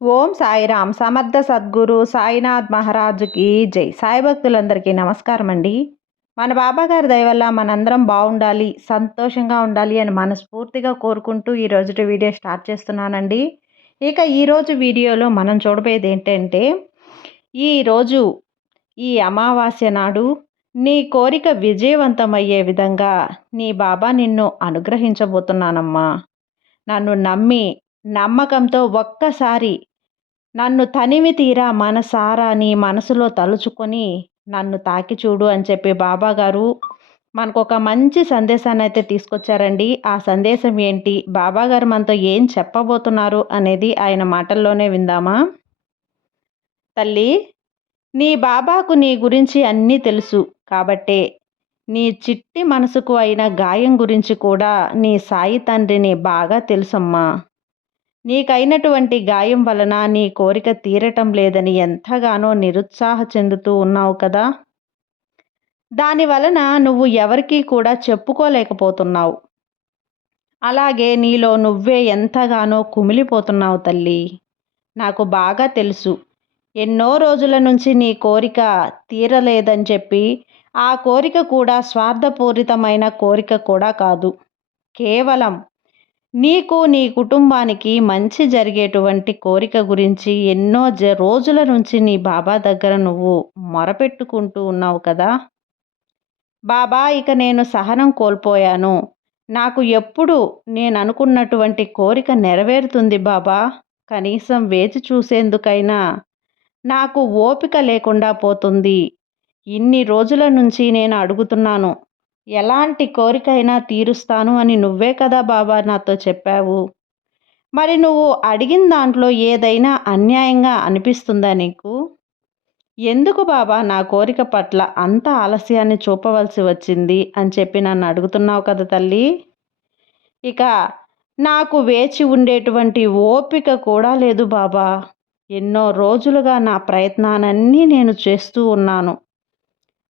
ఓం సాయిరామ్ సమర్థ సద్గురు సాయినాథ్ మహారాజుకి జై. సాయి భక్తులందరికీ నమస్కారం అండి మన బాబాగారి దయవల్ల మనందరం బాగుండాలి సంతోషంగా ఉండాలి అని మనస్ఫూర్తిగా కోరుకుంటూ ఈ రోజు వీడియో స్టార్ట్ చేస్తున్నానండి. ఇక ఈరోజు వీడియోలో మనం చూడబోయేది ఏంటంటే ఈరోజు ఈ అమావాస్య నాడు నీ కోరిక విజయవంతమయ్యే విధంగా నీ బాబా నిన్ను అనుగ్రహించబోతున్నానమ్మా. నన్ను నమ్మి నమ్మకంతో ఒక్కసారి నన్ను తనివి తీరా మనసారా నీ మనసులో తలుచుకొని నన్ను తాకి చూడు అని చెప్పి బాబా గారు మనకు ఒక మంచి సందేశాన్ని అయితే తీసుకొచ్చారండి. ఆ సందేశం ఏంటి? బాబా గారు మనతో ఏం చెప్పబోతున్నారు అనేది ఆయన మాటల్లోనే విందామా? తల్లి నీ బాబాకు నీ గురించి అన్నీ తెలుసు కాబట్టే నీ చిట్టి మనసుకు అయిన గాయం గురించి కూడా నీ సాయి తండ్రిని బాగా తెలుసమ్మా. నీకైనటువంటి గాయం వలన నీ కోరిక తీరటం లేదని ఎంతగానో నిరుత్సాహ చెందుతూ ఉన్నావు కదా. దాని వలన నువ్వు ఎవరికీ కూడా చెప్పుకోలేకపోతున్నావు. అలాగే నీలో నువ్వే ఎంతగానో కుమిలిపోతున్నావు తల్లి. నాకు బాగా తెలుసు. ఎన్నో రోజుల నుంచి నీ కోరిక తీరలేదని చెప్పి ఆ కోరిక కూడా స్వార్థపూరితమైన కోరిక కూడా కాదు. కేవలం నీకు నీ కుటుంబానికి మంచి జరిగేటువంటి కోరిక గురించి ఎన్నో జ రోజుల నుంచి నీ బాబా దగ్గర నువ్వు మొరపెట్టుకుంటూ ఉన్నావు కదా? బాబా ఇక నేను సహనం కోల్పోయాను. నాకు ఎప్పుడు నేను అనుకున్నటువంటి కోరిక నెరవేరుతుంది బాబా. కనీసం వేచి చూసేందుకైనా నాకు ఓపిక లేకుండా పోతుంది. ఇన్ని రోజుల నుంచి నేను అడుగుతున్నాను ఎలాంటి కోరికైనా తీరుస్తాను అని నువ్వే కదా బాబా నాతో చెప్పావు. మరి నువ్వు అడిగిన దాంట్లో ఏదైనా అన్యాయంగా అనిపిస్తుందా నీకు? ఎందుకు బాబా నా కోరిక పట్ల అంత ఆలస్యాన్ని చూపవలసి వచ్చింది అని చెప్పి నన్ను అడుగుతున్నావు కదా తల్లి. ఇక నాకు వేచి ఉండేటువంటి ఓపిక కూడా లేదు బాబా. ఎన్నో రోజులుగా నా ప్రయత్నాలన్నీ నేను చేస్తూ ఉన్నాను.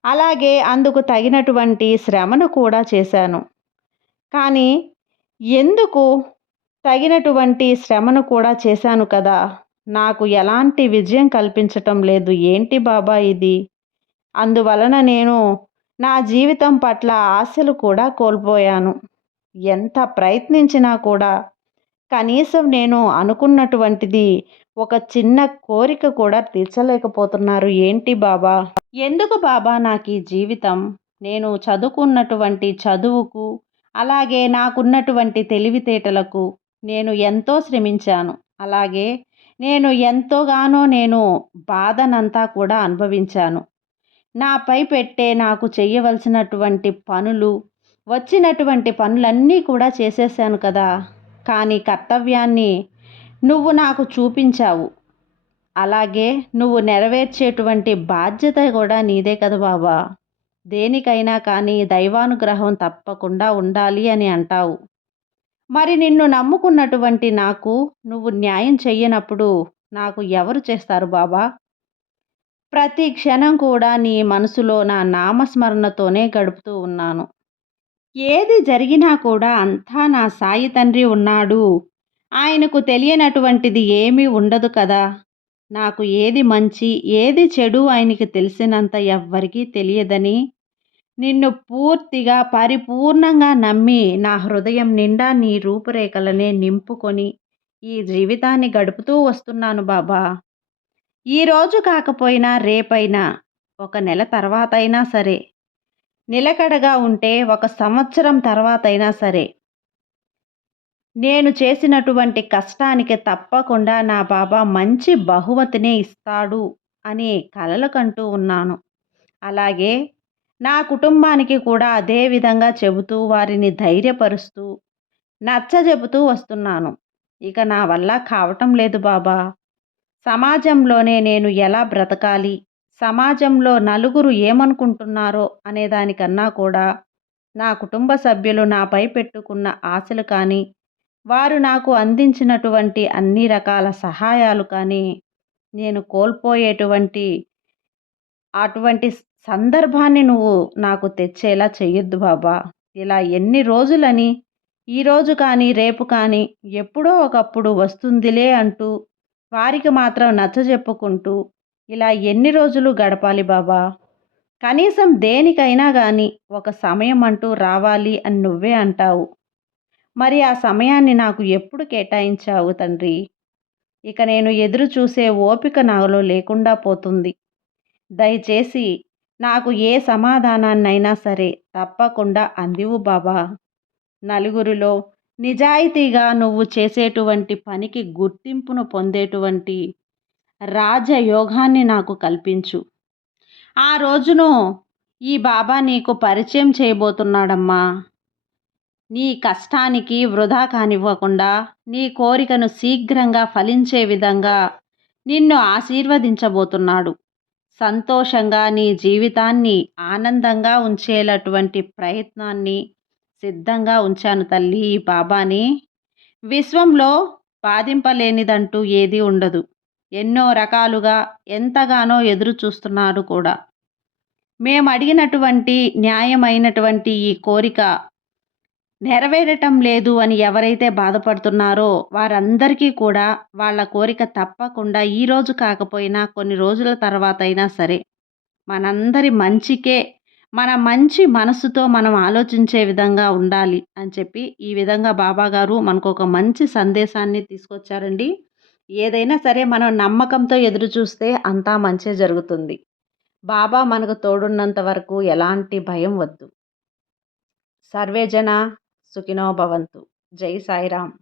అలాగే అందుకు తగినటువంటి శ్రమను కూడా చేశాను. కానీ ఎందుకు తగినటువంటి శ్రమను కూడా చేశాను కదా? నాకు ఎలాంటి విజయం కల్పించటం లేదు. ఏంటి బాబా ఇది? అందువలన నేను నా జీవితం పట్ల ఆశలు కూడా కోల్పోయాను. ఎంత ప్రయత్నించినా కూడా కనీసం నేను అనుకున్నటువంటిది ఒక చిన్న కోరిక కూడా తీర్చలేకపోతున్నారు. ఏంటి బాబా? ఎందుకు బాబా నాకు ఈ జీవితం? నేను చదువుకున్నటువంటి చదువుకు అలాగే నాకున్నటువంటి తెలివితేటలకు నేను ఎంతో శ్రమించాను. అలాగే నేను ఎంతోగానో నేను బాధనంతా కూడా అనుభవించాను. నాపై పెట్టే నాకు చేయవలసినటువంటి పనులు వచ్చినటువంటి పనులన్నీ కూడా చేసేసాను కదా! కానీ కర్తవ్యాన్ని నువ్వు నాకు చూపించావు. అలాగే నువ్వు నెరవేర్చేటువంటి బాధ్యత కూడా నీదే కదా బాబా. దేనికైనా కానీ దైవానుగ్రహం తప్పకుండా ఉండాలి అని అంటావు. మరి నిన్ను నమ్ముకున్నటువంటి నాకు నువ్వు న్యాయం చెయ్యనప్పుడు నాకు ఎవరు చేస్తారు బాబా? ప్రతి క్షణం కూడా నీ మనసులో నా నామస్మరణతోనే గడుపుతూ ఉన్నాను. ఏది జరిగినా కూడా అంతా నా సాయి తండ్రి ఉన్నాడు. ఆయనకు తెలియనటువంటిది ఏమీ ఉండదు కదా. నాకు ఏది మంచి ఏది చెడు ఆయనకి తెలిసినంత ఎవ్వరికీ తెలియదని నిన్ను పూర్తిగా పరిపూర్ణంగా నమ్మి నా హృదయం నిండా నీ రూపురేఖలనే నింపుకొని ఈ జీవితాన్ని గడుపుతూ వస్తున్నాను బాబా. ఈరోజు కాకపోయినా రేపైనా ఒక నెల తర్వాత అయినా సరే నిలకడగా ఉంటే ఒక సంవత్సరం తర్వాత అయినా సరే. నేను చేసినటువంటి కష్టానికి తప్పకుండా నా బాబా మంచి బహుమతినే ఇస్తాడు అని కలలకంటూ ఉన్నాను. అలాగే నా కుటుంబానికి కూడా అదే విధంగా చెబుతూ వారిని ధైర్యపరుస్తూ నచ్చజెబుతూ వస్తున్నాను. ఇక నా వల్ల కావటం లేదు బాబా. సమాజంలోనే నేను ఎలా బ్రతకాలి? సమాజంలో నలుగురు ఏమనుకుంటున్నారో అనే దానికన్నా కూడా నా కుటుంబ సభ్యులు నాపై పెట్టుకున్న ఆశలు కానీ వారు నాకు అందించినటువంటి అన్ని రకాల సహాయాలు కానీ నేను కోల్పోయేటువంటి అటువంటి సందర్భాన్ని నువ్వు నాకు తెచ్చేలా చెయ్యొద్దు బాబా. ఇలా ఎన్ని రోజులని ఈరోజు కానీ రేపు కానీ ఎప్పుడో ఒకప్పుడు వస్తుందిలే అంటూ వారికి మాత్రం నచ్చజెప్పుకుంటూ ఇలా ఎన్ని రోజులు గడపాలి బాబా? కనీసం దేనికైనా కానీ ఒక సమయం అంటూ రావాలి అని నువ్వే అంటావు. మరి ఆ సమయాన్ని నాకు ఎప్పుడు కేటాయించావు తండ్రి? ఇక నేను ఎదురు చూసే ఓపిక నాలో లేకుండా పోతుంది. దయచేసి నాకు ఏ సమాధానాన్నైనా సరే తప్పకుండా అందివు బాబా. నలుగురిలో నిజాయితీగా నువ్వు చేసేటువంటి పనికి గుర్తింపును పొందేటువంటి రాజయోగాన్ని నాకు కల్పించు. ఆ రోజును ఈ బాబా నీకు పరిచయం చేయబోతున్నాడమ్మా. నీ కష్టానికి వృధా కానివ్వకుండా నీ కోరికను శీఘ్రంగా ఫలించే విధంగా నిన్ను ఆశీర్వదించబోతున్నాడు. సంతోషంగా నీ జీవితాన్ని ఆనందంగా ఉంచేలటువంటి ప్రయత్నాన్ని సిద్ధంగా ఉంచాను తల్లి ఈ బాబాని. విశ్వంలో బాధింపలేనిదంటూ ఏది ఉండదు. ఎన్నో రకాలుగా ఎంతగానో ఎదురు చూస్తున్నారు కూడా. మేము అడిగినటువంటి న్యాయమైనటువంటి ఈ కోరిక నెరవేరటం లేదు అని ఎవరైతే బాధపడుతున్నారో వారందరికీ కూడా వాళ్ళ కోరిక తప్పకుండా ఈరోజు కాకపోయినా కొన్ని రోజుల తర్వాత అయినా సరే మనందరి మంచికే మన మంచి మనసుతో మనం ఆలోచించే విధంగా ఉండాలి అని చెప్పి ఈ విధంగా బాబా గారు మనకు ఒక మంచి సందేశాన్ని తీసుకొచ్చారండి. ఏదైనా సరే మనం నమ్మకంతో ఎదురు చూస్తే అంతా మంచే జరుగుతుంది. బాబా మనకు తోడున్నంత వరకు ఎలాంటి భయం వద్దు. సర్వేజన సుఖినో భవంతు. జై సాయిరామ్.